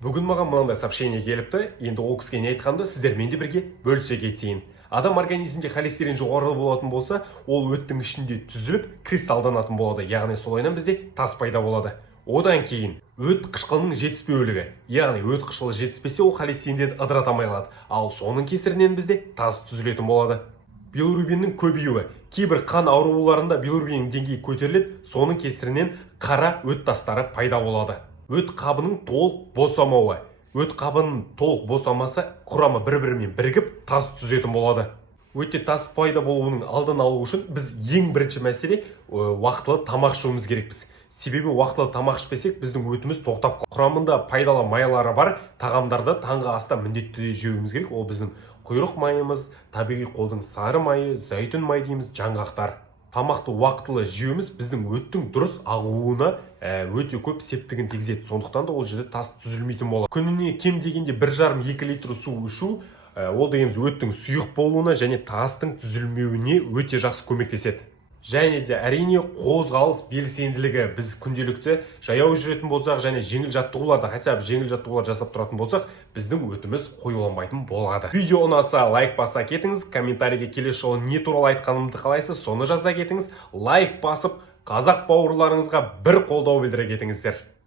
Бүгін маған мынандай сообщение келіпті, енді ол кісіге не айтқанымды сіздермен де бірге бөлісе кетейін. Адам организмде холестерин жоғары болатын болса, ол өттің ішінде түзіліп, кристалданатын болады, яғни солайынан бізде тас пайда болады. Одан кейін өт қышқылының жетіспеулігі, яғни өт қышқылы жетіспесе, ол холестеринді ыдыратамай қалады, ал соның кесірінен бізде тас түзілетін болады. Билирубиннің көбеюі. Кейбір қан ауруларында билирубиннің деңгейі көтеріледі, соның кесірінен қара өт тастары пайда болады. Өт қабының толық босамауы. Өт қабының толық босамасы құрамы бір-бірімен бірігіп тас түзетін болады. Өте тас пайда болуының алдын алу үшін біз ең бірінші мәселе уақытылы тамақ ішуіміз керекпіз. Себебі уақытылы тамақ ішпесек, біздің өтіміз тоқтап қалады. Құрамында пайдалы майлары бар тағамдарды таңғы аста міндетті түрде жеуіміз керек. Ол біздің құйрық майымыз, табиғи қолдың сары майы, зәйтүн май дейміз, жаңғақтар. Тамақты уақытылы жеуіміз біздің өттің дұрыс ағуына өте көп септігін тигізеді. Сондықтан да ол жерде тас түзілмейтін болады. Күніне кем дегенде 1,5-2 литр су ішу, ол дегеніміз өттің сұйық болуына және тастың түзілмеуіне өте жақсы көмектеседі. Және де әрине қозғалыс белсенділігі. Біз күнделікті жаяу жүретін болсақ және жеңіл жаттығуларда, хотя жеңіл жаттығулар жасап тұратын болсақ, біздің өтіміз қоюланбайтын болады. Видео ұнаса лайк баса кетіңіз, комментарийге келесі жолы не туралы айтқанымды қалайсыз, соны жаза кетіңіз. Лайк басып, қазақ бауырларыңызға бір қолдау білдіре кетіңіздер.